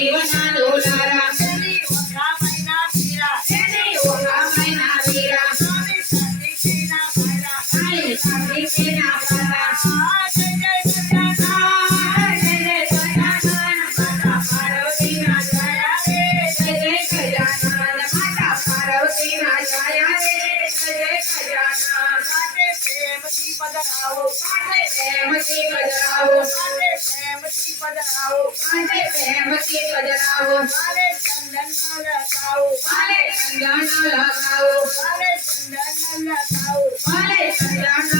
ಜೀವನ પધરાવો પાંડે સહેમતી પધરાવો પાંડે સહેમતી પધરાવો પાંડે સહેમતી પધરાવો મારે ચંદન ન લગાવો મારે ચંદન ન લગાવો મારે ચંદન ન લગાવો મારે ચંદન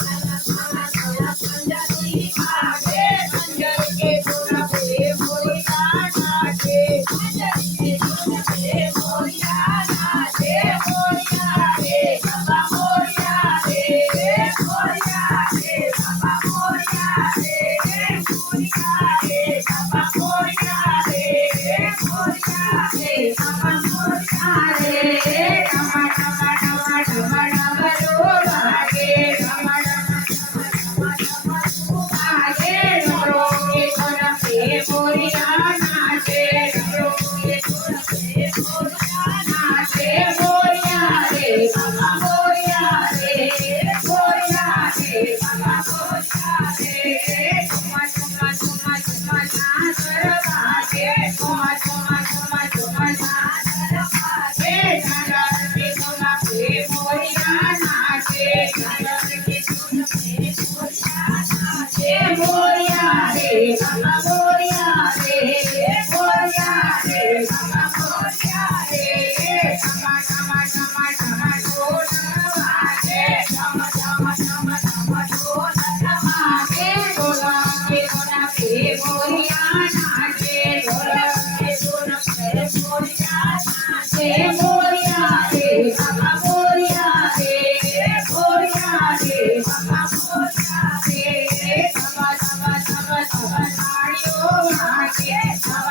please. વાગે